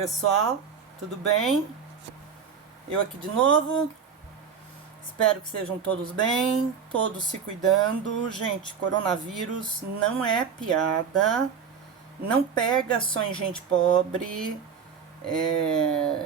pessoal, tudo bem? Eu aqui de novo. Espero que sejam todos bem, todos se cuidando. Gente, coronavírus não é piada, não pega só em gente pobre,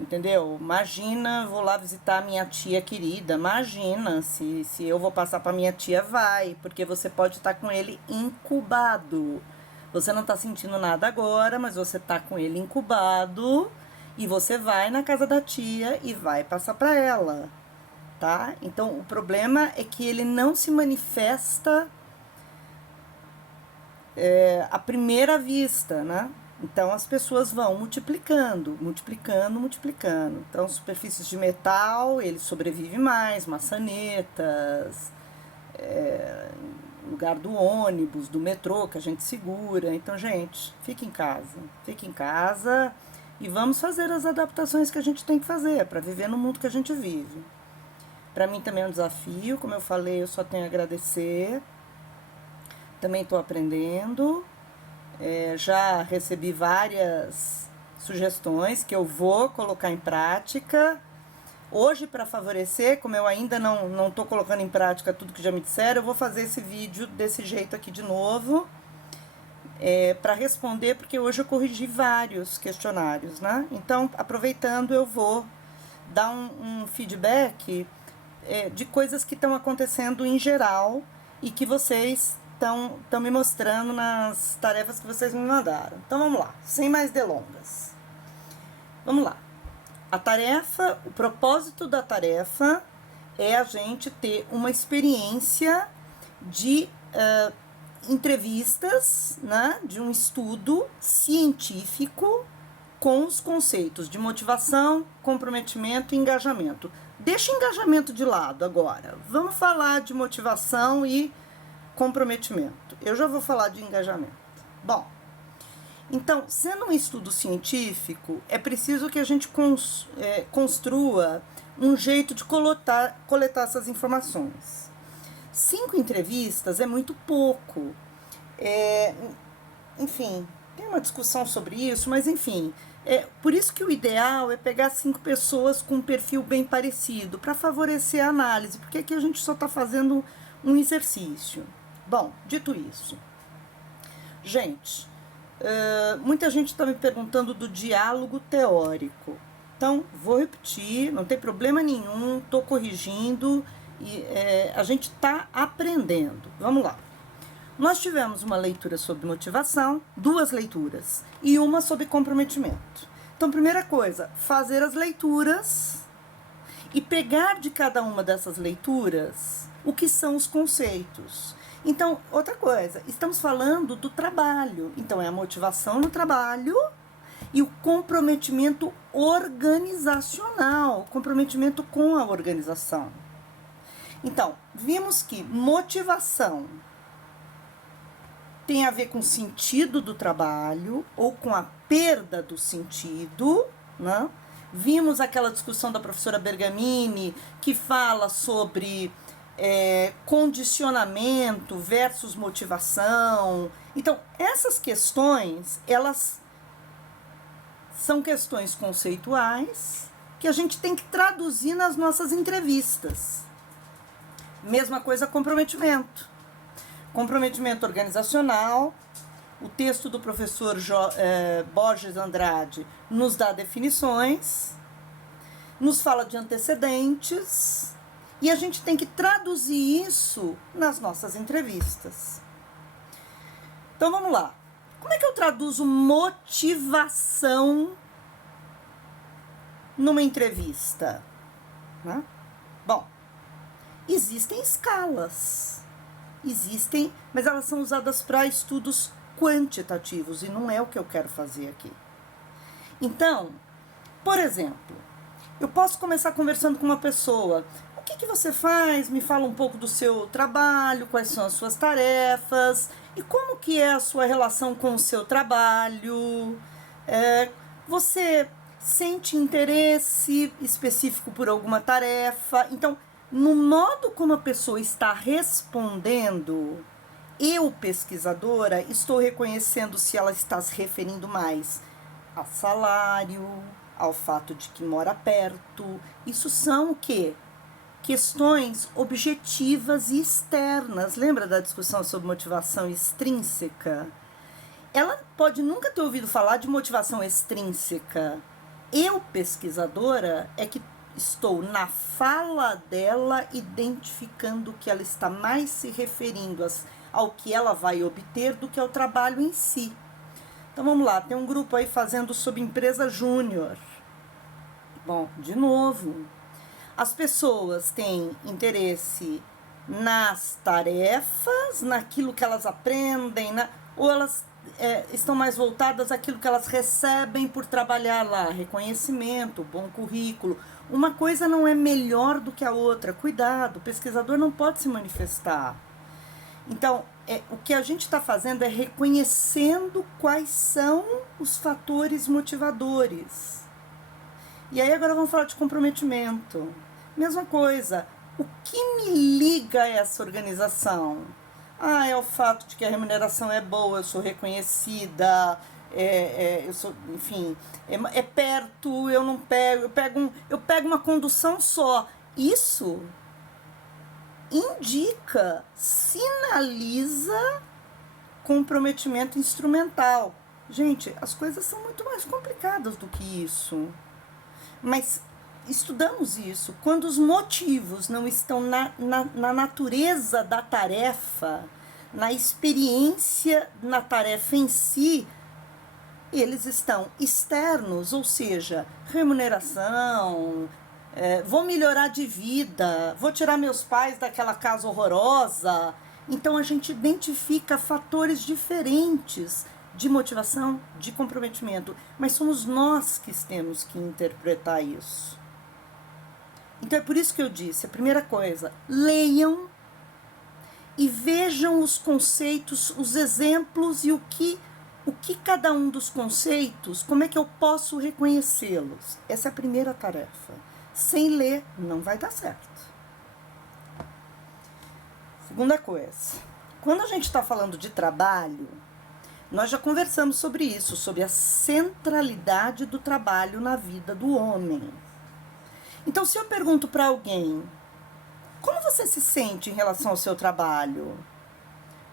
entendeu? Imagina, vou lá visitar minha tia querida, imagina se eu vou passar para minha tia, vai, porque você pode estar com ele incubado. Você não tá sentindo nada agora, mas você tá com ele incubado e você vai na casa da tia e vai passar para ela, tá? Então, o problema é que ele não se manifesta à primeira vista, né? Então, as pessoas vão multiplicando. Então, superfícies de metal, ele sobrevive mais, maçanetas, lugar do ônibus, do metrô que a gente segura. Então, gente, fique em casa e vamos fazer as adaptações que a gente tem que fazer para viver no mundo que a gente vive. Para mim também é um desafio, como eu falei, eu só tenho a agradecer. Também estou aprendendo, já recebi várias sugestões que eu vou colocar em prática. Hoje, para favorecer, como eu ainda não tô colocando em prática tudo que já me disseram, eu vou fazer esse vídeo desse jeito aqui de novo, para responder, porque hoje eu corrigi vários questionários, né? Então, aproveitando, eu vou dar um feedback de coisas que estão acontecendo em geral e que vocês estão me mostrando nas tarefas que vocês me mandaram. Então, vamos lá, sem mais delongas. Vamos lá. A tarefa, o propósito da tarefa é a gente ter uma experiência de entrevistas, né, de um estudo científico com os conceitos de motivação, comprometimento e engajamento. Deixa o engajamento de lado agora. Vamos falar de motivação e comprometimento. Eu já vou falar de engajamento. Bom, então, sendo um estudo científico, é preciso que a gente construa um jeito de coletar essas informações. 5 entrevistas é muito pouco. Enfim, tem uma discussão sobre isso, mas enfim, por isso que o ideal é pegar 5 pessoas com um perfil bem parecido, para favorecer a análise, porque aqui a gente só está fazendo um exercício. Bom, dito isso, gente, muita gente está me perguntando do diálogo teórico. Então, vou repetir, não tem problema nenhum, estou corrigindo e a gente está aprendendo. Vamos lá. Nós tivemos uma leitura sobre motivação, 2 leituras, e uma sobre comprometimento. Então, primeira coisa, fazer as leituras e pegar de cada uma dessas leituras o que são os conceitos. Então, outra coisa, estamos falando do trabalho. Então, é a motivação no trabalho e o comprometimento organizacional, comprometimento com a organização. Então, vimos que motivação tem a ver com o sentido do trabalho ou com a perda do sentido, né? Vimos aquela discussão da professora Bergamini que fala sobre condicionamento versus motivação. Então, essas questões, elas são questões conceituais que a gente tem que traduzir nas nossas entrevistas. Mesma coisa, comprometimento. Comprometimento organizacional. O texto do professor Borges Andrade nos dá definições, nos fala de antecedentes, e a gente tem que traduzir isso nas nossas entrevistas. Então, vamos lá. Como é que eu traduzo motivação numa entrevista? Né? Bom, existem escalas. Existem, mas elas são usadas para estudos quantitativos e não é o que eu quero fazer aqui. Então, por exemplo, eu posso começar conversando com uma pessoa. O que você faz? Me fala um pouco do seu trabalho, quais são as suas tarefas e como que é a sua relação com o seu trabalho. Você sente interesse específico por alguma tarefa? Então, no modo como a pessoa está respondendo, eu, pesquisadora, estou reconhecendo se ela está se referindo mais a salário, ao fato de que mora perto. Isso são o quê? Questões objetivas e externas. Lembra da discussão sobre motivação extrínseca? Ela pode nunca ter ouvido falar de motivação extrínseca. Eu, pesquisadora, é que estou na fala dela identificando que ela está mais se referindo ao que ela vai obter do que ao trabalho em si. Então vamos lá, tem um grupo aí fazendo sobre empresa júnior. Bom, de novo, as pessoas têm interesse nas tarefas, naquilo que elas aprendem, ou elas estão mais voltadas àquilo que elas recebem por trabalhar lá, reconhecimento, bom currículo. Uma coisa não é melhor do que a outra. Cuidado, o pesquisador não pode se manifestar. Então, o que a gente está fazendo é reconhecendo quais são os fatores motivadores. E aí agora vamos falar de comprometimento. Mesma coisa, o que me liga a essa organização? É o fato de que a remuneração é boa, eu sou reconhecida, eu sou, enfim, é perto, eu não pego, eu pego uma condução só. Isso indica, sinaliza comprometimento instrumental. Gente, as coisas são muito mais complicadas do que isso. Mas estudamos isso. Quando os motivos não estão na natureza da tarefa, na experiência na tarefa em si, eles estão externos, ou seja, remuneração, vou melhorar de vida, vou tirar meus pais daquela casa horrorosa. Então a gente identifica fatores diferentes de motivação, de comprometimento, mas somos nós que temos que interpretar isso. Então é por isso que eu disse, a primeira coisa, leiam e vejam os conceitos, os exemplos e o que cada um dos conceitos, como é que eu posso reconhecê-los. Essa é a primeira tarefa. Sem ler, não vai dar certo. Segunda coisa, quando a gente está falando de trabalho, nós já conversamos sobre isso, sobre a centralidade do trabalho na vida do homem. Então, se eu pergunto para alguém, como você se sente em relação ao seu trabalho?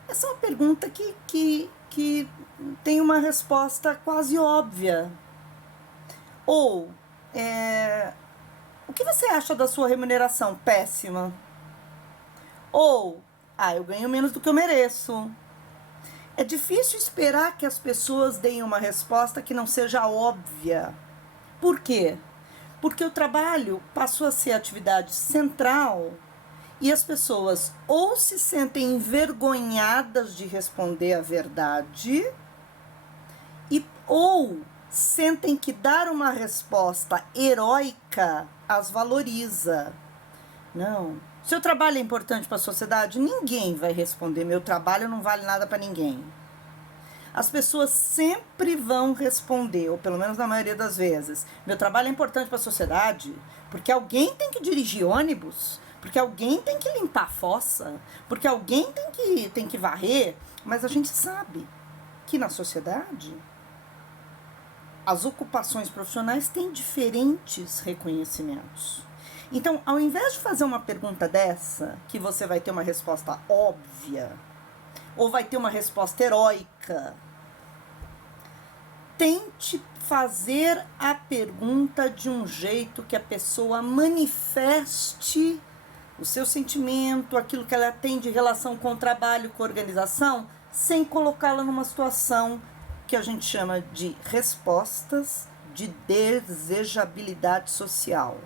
Essa é uma pergunta que tem uma resposta quase óbvia. Ou, o que você acha da sua remuneração? Péssima. Ou, eu ganho menos do que eu mereço. É difícil esperar que as pessoas deem uma resposta que não seja óbvia. Por quê? Porque o trabalho passou a ser a atividade central e as pessoas ou se sentem envergonhadas de responder a verdade ou sentem que dar uma resposta heróica as valoriza. Não. Seu trabalho é importante para a sociedade? Ninguém vai responder, meu trabalho não vale nada para ninguém. As pessoas sempre vão responder, ou pelo menos na maioria das vezes, meu trabalho é importante para a sociedade, porque alguém tem que dirigir ônibus, porque alguém tem que limpar a fossa, porque alguém tem que varrer, mas a gente sabe que na sociedade as ocupações profissionais têm diferentes reconhecimentos. Então, ao invés de fazer uma pergunta dessa, que você vai ter uma resposta óbvia, ou vai ter uma resposta heróica, tente fazer a pergunta de um jeito que a pessoa manifeste o seu sentimento, aquilo que ela tem de relação com o trabalho, com a organização, sem colocá-la numa situação que a gente chama de respostas de desejabilidade social.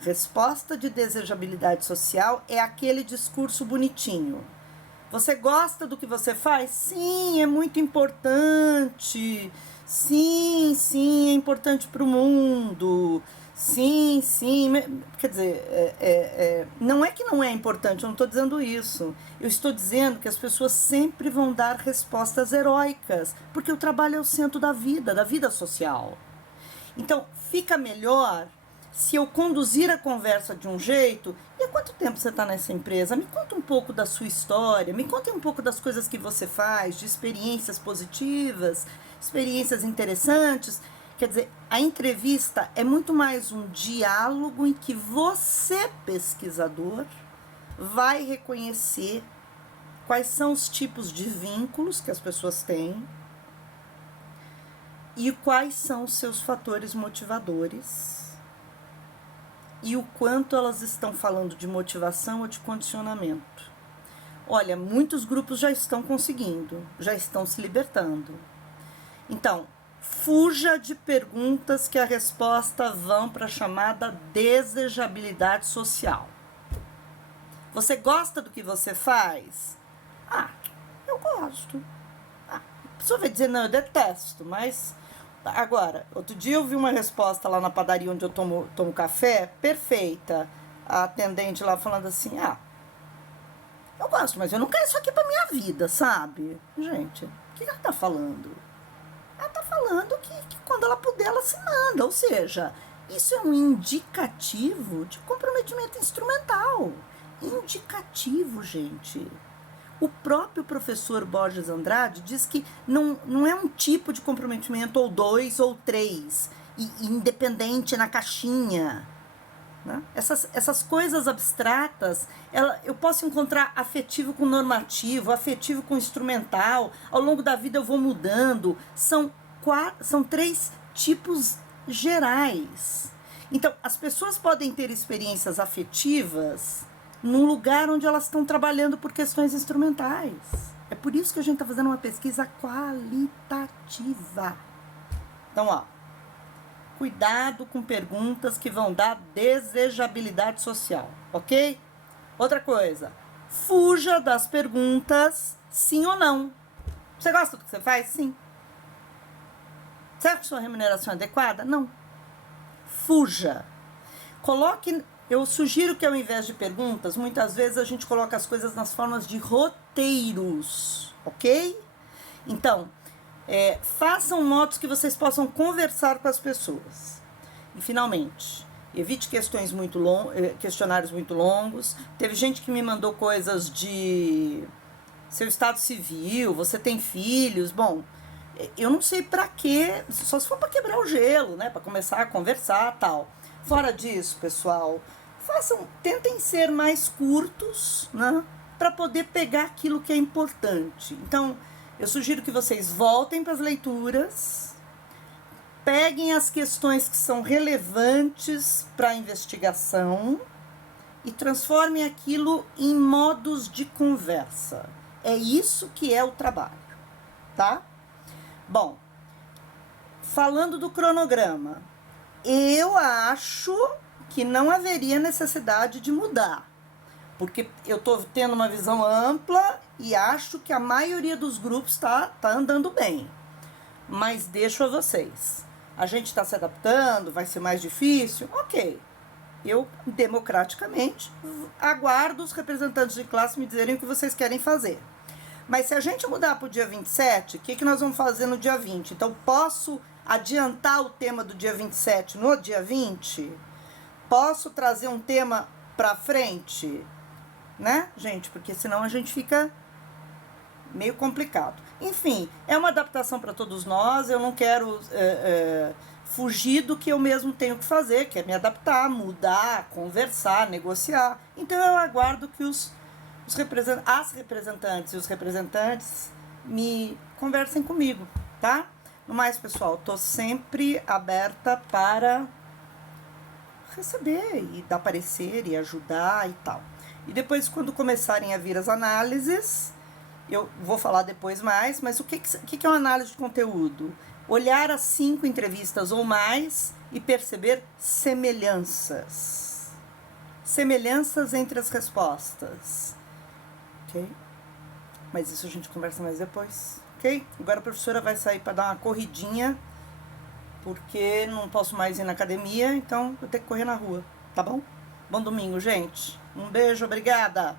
Resposta de desejabilidade social é aquele discurso bonitinho. Você gosta do que você faz? Sim, é muito importante. Sim, é importante para o mundo. Sim. Quer dizer, não é que não é importante, eu não estou dizendo isso. Eu estou dizendo que as pessoas sempre vão dar respostas heróicas, porque o trabalho é o centro da vida social. Então, fica melhor se eu conduzir a conversa de um jeito. E há quanto tempo você está nessa empresa? Me conta um pouco da sua história, me conta um pouco das coisas que você faz, de experiências positivas, experiências interessantes. Quer dizer, a entrevista é muito mais um diálogo em que você, pesquisador, vai reconhecer quais são os tipos de vínculos que as pessoas têm e quais são os seus fatores motivadores e o quanto elas estão falando de motivação ou de condicionamento. Olha, muitos grupos já estão conseguindo, já estão se libertando. Então, fuja de perguntas que a resposta vão para a chamada desejabilidade social. Você gosta do que você faz? Ah, eu gosto. A pessoa vai dizer, não, eu detesto, mas... Agora, outro dia eu vi uma resposta lá na padaria onde eu tomo café, perfeita. A atendente lá falando assim, eu gosto, mas eu não quero isso aqui pra minha vida, sabe? Gente, o que ela tá falando? Ela tá falando que quando ela puder, ela se manda. Ou seja, isso é um indicativo de comprometimento instrumental. Indicativo, gente. O próprio professor Borges Andrade diz que não é um tipo de comprometimento, ou 2 ou 3, e independente na caixinha. Né? Essas coisas abstratas, eu posso encontrar afetivo com normativo, afetivo com instrumental, ao longo da vida eu vou mudando, são 3 tipos gerais. Então, as pessoas podem ter experiências afetivas num lugar onde elas estão trabalhando por questões instrumentais. É por isso que a gente está fazendo uma pesquisa qualitativa. Então, cuidado com perguntas que vão dar desejabilidade social, ok? Outra coisa, fuja das perguntas sim ou não. Você gosta do que você faz? Sim. Você acha que sua remuneração é adequada? Não. Fuja. Eu sugiro que ao invés de perguntas, muitas vezes a gente coloca as coisas nas formas de roteiros, ok? Então, façam modos que vocês possam conversar com as pessoas. E, finalmente, evite questionários muito longos. Teve gente que me mandou coisas de seu estado civil, você tem filhos. Bom, eu não sei pra quê, só se for pra quebrar o gelo, né? Pra começar a conversar e tal. Fora disso, pessoal, tentem ser mais curtos, né? Para poder pegar aquilo que é importante. Então, eu sugiro que vocês voltem para as leituras, peguem as questões que são relevantes para a investigação e transformem aquilo em modos de conversa. É isso que é o trabalho, tá? Bom, falando do cronograma, eu acho que não haveria necessidade de mudar, porque eu estou tendo uma visão ampla e acho que a maioria dos grupos tá andando bem. Mas deixo a vocês. A gente está se adaptando, vai ser mais difícil? Ok. Eu, democraticamente, aguardo os representantes de classe me dizerem o que vocês querem fazer. Mas se a gente mudar para o dia 27, o que nós vamos fazer no dia 20? Então, posso adiantar o tema do dia 27 no dia 20? Posso trazer um tema para frente? Né, gente? Porque senão a gente fica meio complicado. Enfim, é uma adaptação para todos nós. Eu não quero fugir do que eu mesmo tenho que fazer, que é me adaptar, mudar, conversar, negociar. Então eu aguardo que as representantes e os representantes me conversem comigo, tá? No mais, pessoal, tô sempre aberta para receber e dar parecer e ajudar e tal. E depois, quando começarem a vir as análises, eu vou falar depois mais, mas o que é uma análise de conteúdo? Olhar as 5 entrevistas ou mais e perceber semelhanças. Semelhanças entre as respostas. Ok? Mas isso a gente conversa mais depois, ok? Agora a professora vai sair para dar uma corridinha, porque não posso mais ir na academia, então eu tenho que correr na rua, tá bom? Bom domingo, gente. Um beijo, obrigada!